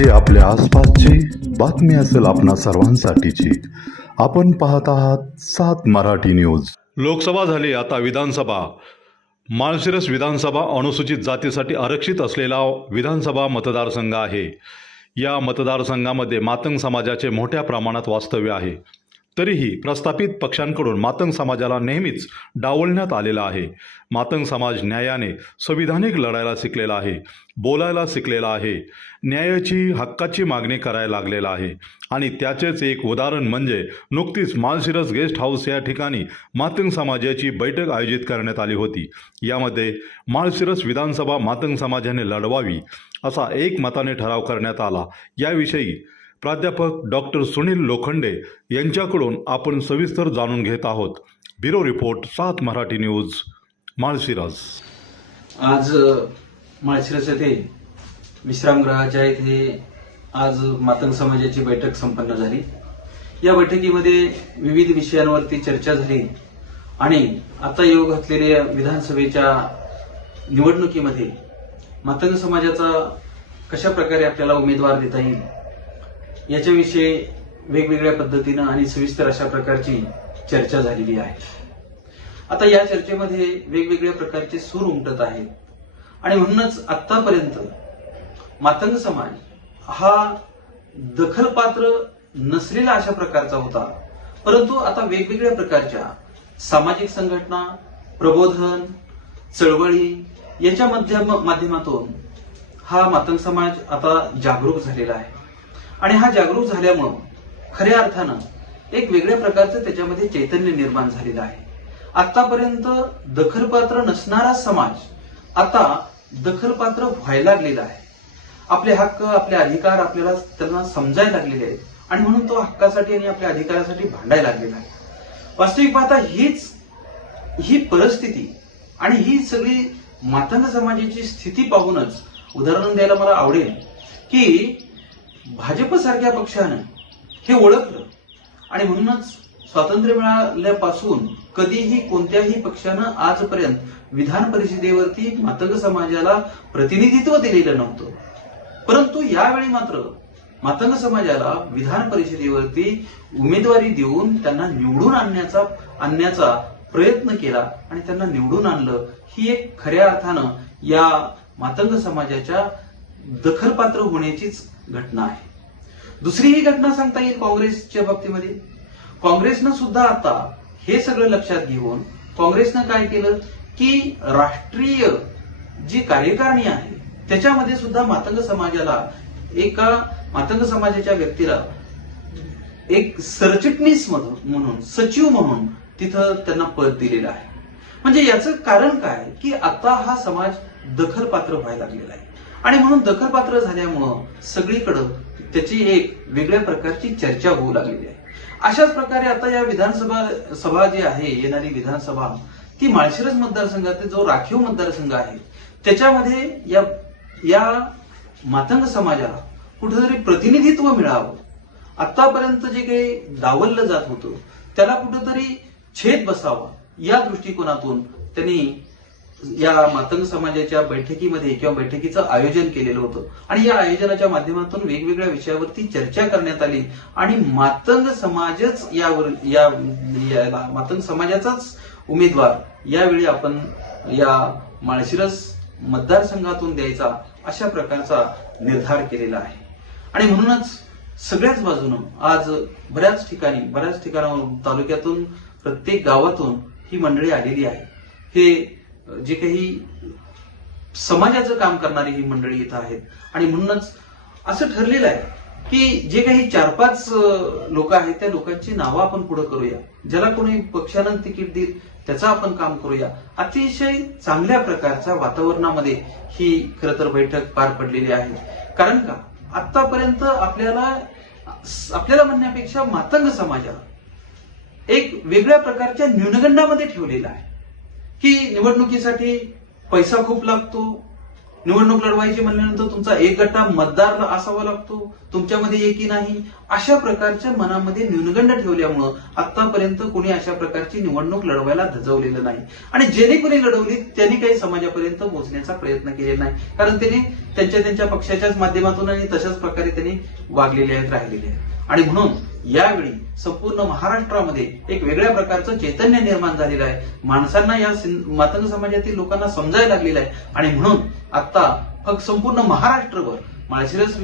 जी आपल्या आसपासची बातमी असेल आपणा सर्वांसाठीची. आपण पाहत आहात सात मराठी न्यूज. लोकसभा झाली आता विधानसभा. माळशिरस विधानसभा अनुसूचित जातीसाठी आरक्षित असलेला विधानसभा मतदारसंघ आहे. या मतदारसंघामध्ये मातंग समाजाचे मोठ्या प्रमाणात वास्तव्य आहे. तरीही प्रस्थापित पक्षांकडून मातंग समाजाला नेहमीच डावलण्यात आलेला आहे. मातंग समाज न्यायाने संविधानिक लढायला शिकलेला आहे बोलायला शिकलेला आहे न्यायाची हक्काची मागणी करायला लागलेला आहे. आणि त्याचेच एक उदाहरण म्हणजे नुकतीच मालशिरस गेस्ट हाऊस या ठिकाणी मातंग समाजाची बैठक आयोजित करण्यात आली होती. यामध्ये माळशिरस विधानसभा मातंग समाजाने लढवावी असा एक मताने ठराव करण्यात आला. याविषयी प्राध्यापक डॉक्टर सुनील लोखंडे यांच्याकडून आपण सविस्तर जाणून घेत आहोत. ब्युरो रिपोर्ट सात मराठी न्यूज माळशिरस. आज माळशिराज माळशिरस येथे विश्रामगृहाच्या येथे आज मातंग समाजाची बैठक संपन्न झाली. या बैठकीमध्ये विविध विषयांवरती चर्चा झाली आणि आता योग घातलेल्या विधानसभेच्या निवडणुकीमध्ये मातंग समाजाचा कशा प्रकारे आपल्याला उमेदवार देता येईल याच्याविषयी वेगवेगळ्या पद्धतीनं आणि सविस्तर अशा प्रकारची चर्चा झालेली आहे. आता या चर्चेमध्ये वेगवेगळ्या प्रकारचे सूर उमटत आहेत. आणि म्हणूनच आतापर्यंत मातंग समाज हा दखलपात्र नसलेला अशा प्रकारचा होता. परंतु आता वेगवेगळ्या प्रकारच्या सामाजिक संघटना प्रबोधन चळवळी याच्या माध्यमातून हा मातंग समाज आता जागरूक झालेला आहे. आणि हा जागरूक झाल्यामुळं खऱ्या अर्थानं एक वेगळ्या प्रकारचं त्याच्यामध्ये चैतन्य निर्माण झालेलं आहे. आतापर्यंत दखलपात्र नसणारा समाज आता दखलपात्र व्हायला लागलेला आहे. आपले हक्क आपले अधिकार आपल्याला त्यांना समजायला लागलेले आहेत आणि म्हणून तो हक्कासाठी आणि आपल्या अधिकारासाठी भांडायला लागलेला आहे. वास्तविक पाहता हीच ही परिस्थिती आणि ही सगळी मातंग समाजाची स्थिती पाहूनच उदाहरण द्यायला मला आवडेल की भाजपसारख्या पक्षानं हे ओळखलं. आणि म्हणूनच स्वातंत्र्य मिळाल्यापासून कधीही कोणत्याही पक्षानं आजपर्यंत विधान परिषदेवरती मातंग समाजाला प्रतिनिधित्व दिलेलं नव्हतं. परंतु यावेळी मात्र मातंग समाजाला विधान परिषदेवरती उमेदवारी देऊन त्यांना निवडून आणण्याचा आणण्याचा प्रयत्न केला आणि त्यांना निवडून आणलं ही एक खऱ्या अर्थानं या मातंग समाजाच्या दखलपात्र होण्याचीच घटना आहे. दुसरी ही घटना सांगता येईल काँग्रेसच्या बाबतीमध्ये? काँग्रेसनं सुद्धा आता हे सगळं लक्षात घेऊन काँग्रेसनं काय केलं? की राष्ट्रीय जी कार्यकारिणी आहे त्याच्यामध्ये सुद्धा मातंग समाजाला एका मातंग समाजाच्या व्यक्तीला एक सरचिटणीस म्हणून सचिव म्हणून तिथं त्यांना पद दिलेलं आहे. म्हणजे याचं कारण काय? की आता हा समाज दखलपात्र व्हायला लागलेला आहे. आणि म्हणून दखलपात्र झाल्यामुळं सगळीकडं त्याची एक वेगळ्या प्रकारची चर्चा होऊ लागलेली आहे. अशाच प्रकारे आता या विधानसभा सभा जी आहे येणारी विधानसभा ती माळशिरस मतदारसंघातील जो राखीव मतदारसंघ आहे त्याच्यामध्ये या या मातंग समाजाला कुठेतरी प्रतिनिधित्व मिळावं. आतापर्यंत जे काही डावललं जात होतं त्याला कुठेतरी छेद बसावा या दृष्टिकोनातून त्यांनी या मातंग समाजाच्या बैठकीमध्ये किंवा बैठकीचं आयोजन केलेलं होतं. आणि या आयोजनाच्या माध्यमातून वेगवेगळ्या विषयावरती चर्चा करण्यात आली. आणि मातंग समाजच यावर या याला मातंग समाजाचाच उमेदवार यावेळी आपण या माळशिरस मतदारसंघातून द्यायचा अशा प्रकारचा निर्धार केलेला आहे. आणि म्हणूनच सगळ्याच बाजूनं आज बऱ्याच ठिकाणी बऱ्याच ठिकाणावरून तालुक्यातून प्रत्येक गावातून ही मंडळी आलेली आहे. हे जे काही समाजाचं काम करणारी ही मंडळी इथं आहेत. आणि म्हणूनच असं ठरलेलं आहे की जे काही चार पाच लोक आहेत त्या लोकांची नावं आपण पुढे करूया. ज्याला कोणी पक्षानं तिकीट देईल त्याचं आपण काम करूया. अतिशय चांगल्या प्रकारच्या वातावरणामध्ये ही खरं तर बैठक पार पडलेली आहे. कारण का? आतापर्यंत आपल्याला आपल्याला म्हणण्यापेक्षा मातंग समाजाला एक वेगळ्या प्रकारच्या न्यूनगंडामध्ये ठेवलेला आहे. की निवडणुकीसाठी पैसा खूप लागतो. निवडणूक लढवायची म्हणल्यानंतर तुमचा एक गट्टा मतदार असावा लागतो. तुमच्यामध्ये एकी नाही. अशा प्रकारच्या मनामध्ये न्यूनगंड ठेवल्यामुळं आतापर्यंत कोणी अशा प्रकारची निवडणूक लढवायला धजवलेलं नाही. आणि जेणे कोणी लढवली त्यांनी काही समाजापर्यंत पोहोचण्याचा प्रयत्न केलेला नाही. कारण त्यांनी त्यांच्या त्यांच्या पक्षाच्याच माध्यमातून आणि तशाच प्रकारे त्यांनी वागलेले आहेत राहिलेले आहेत. आणि म्हणून यावेळी संपूर्ण महाराष्ट्रामध्ये एक वेगळ्या प्रकारचं चैतन्य निर्माण झालेलं आहे. माणसांना या मातंग समाजातील लोकांना समजायला लागलेलं आहे. आणि म्हणून आता फक्त संपूर्ण महाराष्ट्रभर माळशिरस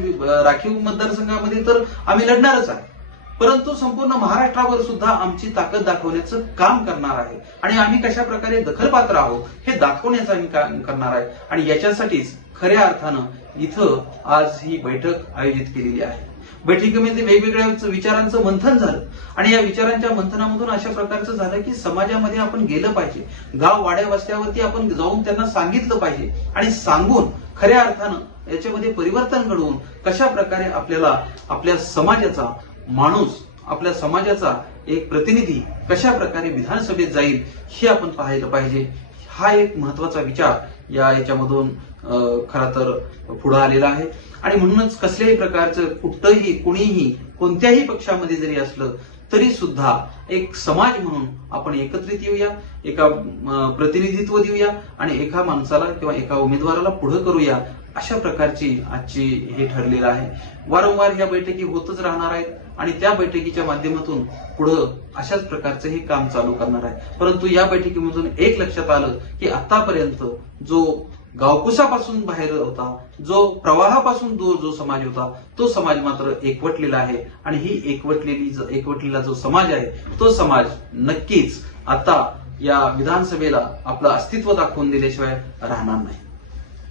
राखीव मतदारसंघामध्ये तर आम्ही लढणारच आहे. परंतु संपूर्ण महाराष्ट्रावर सुद्धा आमची ताकद दाखवण्याचं काम करणार आहे. आणि आम्ही कशा प्रकारे दखलपात्र आहोत हे दाखवण्याचं आम्ही काम करणार आहे. आणि याच्यासाठीच खऱ्या अर्थानं इथं आज ही बैठक आयोजित केलेली आहे. बैठकीमध्ये वेगवेगळ्या विचारांचं मंथन झालं. आणि या विचारांच्या मंथनामधून अशा प्रकारचं झालं की समाजामध्ये आपण गेलं पाहिजे. गाव वाड्या वस्त्यावरती आपण जाऊन त्यांना सांगितलं पाहिजे. आणि सांगून खऱ्या अर्थानं याच्यामध्ये परिवर्तन घडवून कशा प्रकारे आपल्याला आपल्या समाजाचा माणूस आपल्या समाजाचा एक प्रतिनिधी कशा प्रकारे विधानसभेत जाईल हे आपण पाहायला पाहिजे. हा एक महत्त्वाचा विचार या याच्यामधून अं, खरा तर पुढे आलेला आहे. आणि म्हणूनच कसल्याही प्रकारचं कुठंही कुणीही कोणत्याही पक्षामध्ये जरी असलं तरी सुद्धा एक समाज म्हणून आपण एकत्रित येऊया एका प्रतिनिधित्व देऊया आणि एका माणसाला किंवा एका उमेदवाराला पुढे करूया अशा प्रकारची आजची हे ठरलेलं आहे. वारंवार या बैठकी होतच राहणार आहेत आणि त्या बैठकीच्या माध्यमातून पुढं अशाच प्रकारचं हे काम चालू करणार आहे परंतु या बैठकीमधून एक लक्षात आलं की आतापर्यंत जो गावकुसापासून बाहेर होता जो प्रवाहापासून दूर जो समाज होता तो समाज मात्र एकवटलेला आहे. आणि ही एकवटलेली एकवटलेला जो समाज आहे तो समाज नक्कीच आता या विधानसभेला आपलं अस्तित्व दाखवून दिल्याशिवाय राहणार नाही.